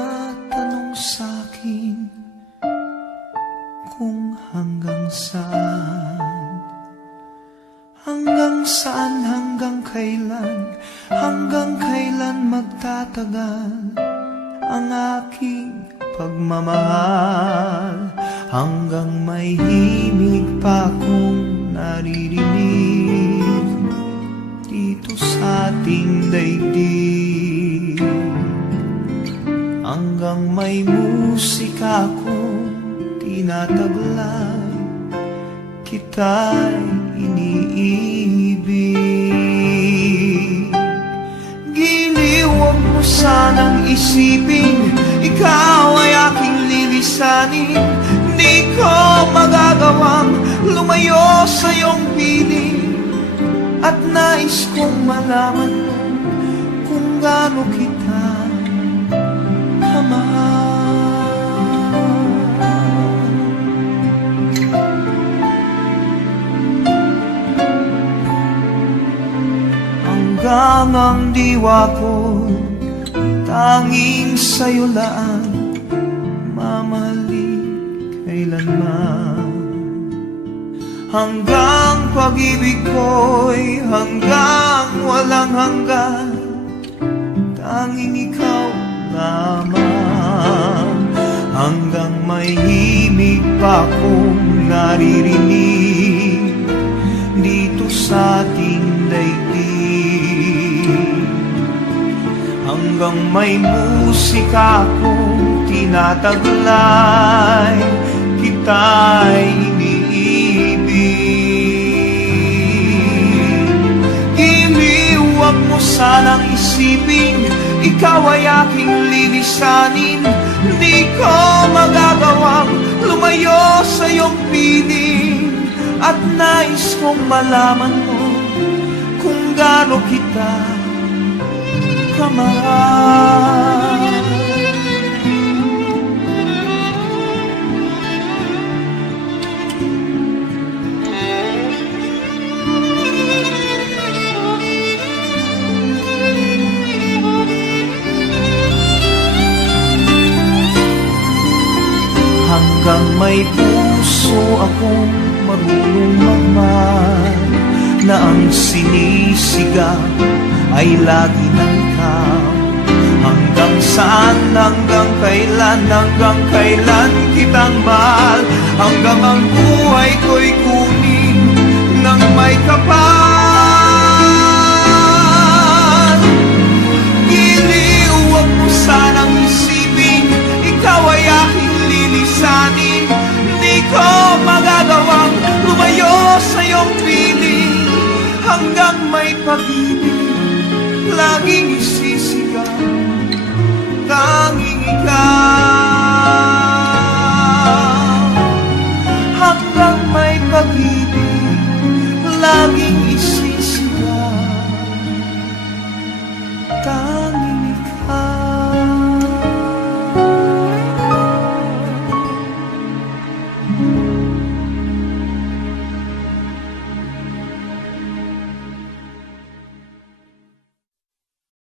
nagtatanong sa'kin kung hanggang saan, hanggang kailan magtatagal ang aking pagmamahal, hanggang may himig pa akong naririnig dito sa ating daigdig, hanggang may musika akong tinataglay, kita'y iniibig. Giliw, huwag mo sanang isipin ikaw ay aking lilisanin. Di ko magagawang lumayo sa iyong piling, at nais kong malaman mo kung gaano kita kamahal. Hanggang ang diwa ko tanging sa'yo lang mamahalin kailanman, hanggang pag-ibig ko'y hanggang walang hanggan, tanging ikaw lamang, hanggang may himig pa akong naririnig dito sa ating daigdig, hanggang may musika akong tinataglay, kita'y iniibig. Giliw, huwag mo sanang isipin ikaw ay aking lilisanin. Di ko magagawang lumayo sa iyong piling, at nais kong malaman mo kung gaano kita kamahal. Hanggang may puso akong marunong magmahal, na ang sinisigaw ay lagi ng ikaw. Hanggang saan, hanggang kailan kitang mahal, hanggang ang buhay ko'y kunin ng may kapal.